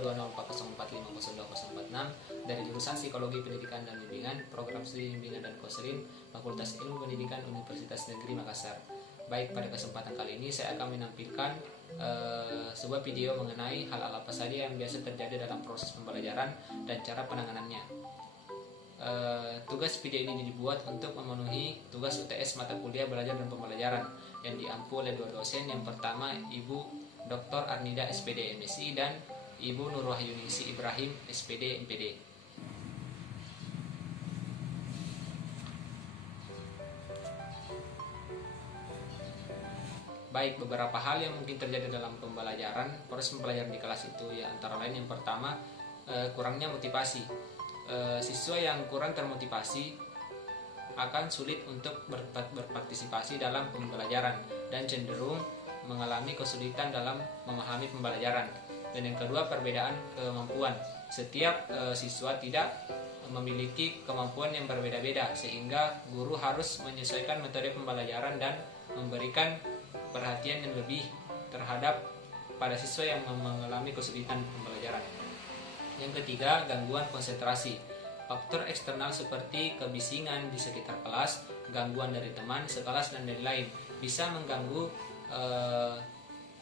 20404502046 dari jurusan Psikologi Pendidikan dan Bimbingan, Program Studi Bimbingan dan Konseling, Fakultas Ilmu Pendidikan Universitas Negeri Makassar. Baik, pada kesempatan kali ini saya akan menampilkan sebuah video mengenai hal-hal apa saja yang biasa terjadi dalam proses pembelajaran dan cara penanganannya. Tugas video ini dibuat untuk memenuhi tugas UTS mata kuliah belajar dan pembelajaran yang diampu oleh dua dosen. Yang pertama, Ibu Dr. Arnida SPD MSI dan Ibu Nurwahyuningsi Ibrahim SPD MPD. Baik, beberapa hal yang mungkin terjadi dalam proses pembelajaran di kelas itu, ya antara lain yang pertama, kurangnya motivasi. Siswa yang kurang termotivasi akan sulit untuk berpartisipasi dalam pembelajaran dan cenderung mengalami kesulitan dalam memahami pembelajaran. Dan yang kedua, perbedaan kemampuan. Setiap siswa tidak memiliki kemampuan yang berbeda-beda, sehingga guru harus menyesuaikan metode pembelajaran dan memberikan perhatian yang lebih terhadap pada siswa yang mengalami kesulitan pembelajaran. Yang ketiga, gangguan konsentrasi. Faktor eksternal seperti kebisingan di sekitar kelas, gangguan dari teman sekelas, dan lain-lain bisa mengganggu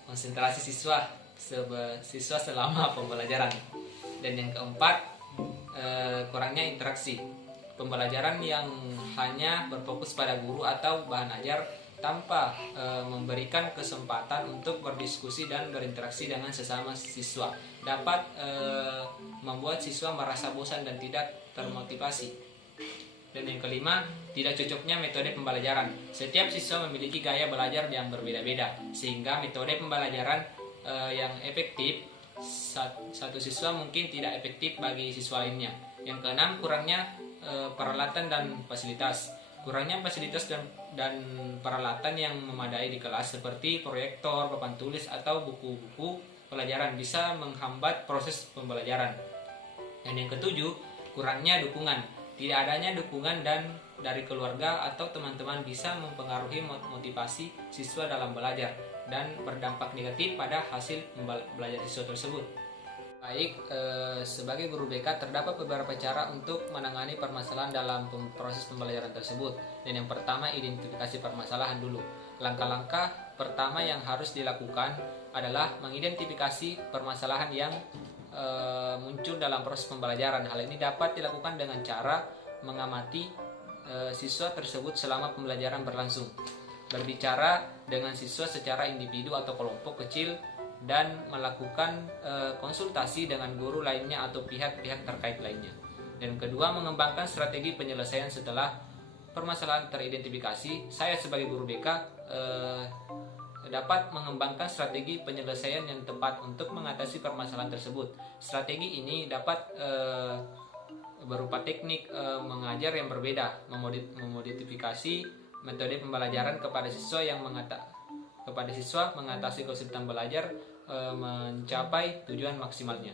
konsentrasi siswa selama pembelajaran. Dan yang keempat, kurangnya interaksi. Pembelajaran yang hanya berfokus pada guru atau bahan ajar tanpa memberikan kesempatan untuk berdiskusi dan berinteraksi dengan sesama siswa dapat membuat siswa merasa bosan dan tidak termotivasi. Dan yang kelima, tidak cocoknya metode pembelajaran. Setiap siswa memiliki gaya belajar yang berbeda-beda, sehingga metode pembelajaran yang efektif satu siswa mungkin tidak efektif bagi siswa lainnya. Yang keenam, kurangnya peralatan dan fasilitas. Kurangnya fasilitas dan peralatan yang memadai di kelas seperti proyektor, papan tulis, atau buku-buku pelajaran bisa menghambat proses pembelajaran. Dan yang ketujuh, kurangnya dukungan. Tidak adanya dukungan dari keluarga atau teman-teman bisa mempengaruhi motivasi siswa dalam belajar dan berdampak negatif pada hasil belajar siswa tersebut. Baik, sebagai guru BK terdapat beberapa cara untuk menangani permasalahan dalam proses pembelajaran tersebut. Dan yang pertama, identifikasi permasalahan dulu. Langkah-langkah pertama yang harus dilakukan adalah mengidentifikasi permasalahan yang muncul dalam proses pembelajaran. Hal ini dapat dilakukan dengan cara mengamati siswa tersebut selama pembelajaran berlangsung, berbicara dengan siswa secara individu atau kelompok kecil, dan melakukan konsultasi dengan guru lainnya atau pihak-pihak terkait lainnya. Dan kedua, mengembangkan strategi penyelesaian setelah permasalahan teridentifikasi. Saya sebagai guru BK dapat mengembangkan strategi penyelesaian yang tepat untuk mengatasi permasalahan tersebut. Strategi ini dapat berupa teknik mengajar yang berbeda, memodifikasi metode pembelajaran kepada siswa mengatasi kesulitan belajar, mencapai tujuan maksimalnya.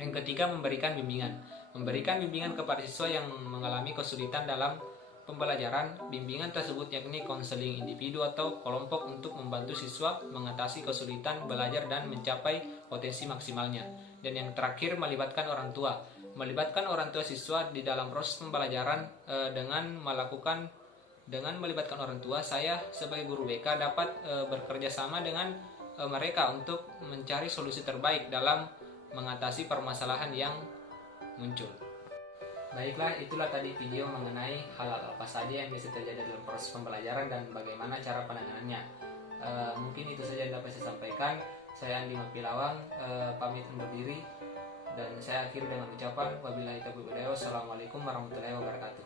Yang ketiga, memberikan bimbingan. Memberikan bimbingan kepada siswa yang mengalami kesulitan dalam pembelajaran. Bimbingan tersebut yakni konseling individu atau kelompok untuk membantu siswa mengatasi kesulitan belajar dan mencapai potensi maksimalnya. Dan yang terakhir, melibatkan orang tua. Melibatkan orang tua siswa di dalam proses pembelajaran dengan melibatkan orang tua, saya sebagai guru BK dapat bekerja sama dengan mereka untuk mencari solusi terbaik dalam mengatasi permasalahan yang muncul. Baiklah, itulah tadi video mengenai hal-hal apa saja yang bisa terjadi dalam proses pembelajaran dan bagaimana cara penanganannya. Mungkin itu saja yang dapat saya sampaikan. Saya Andi Mapilawang, pamit undur diri, dan saya akhiri dengan ucapan wabillahi taufiq wal hidayah. Wassalamualaikum warahmatullahi wabarakatuh.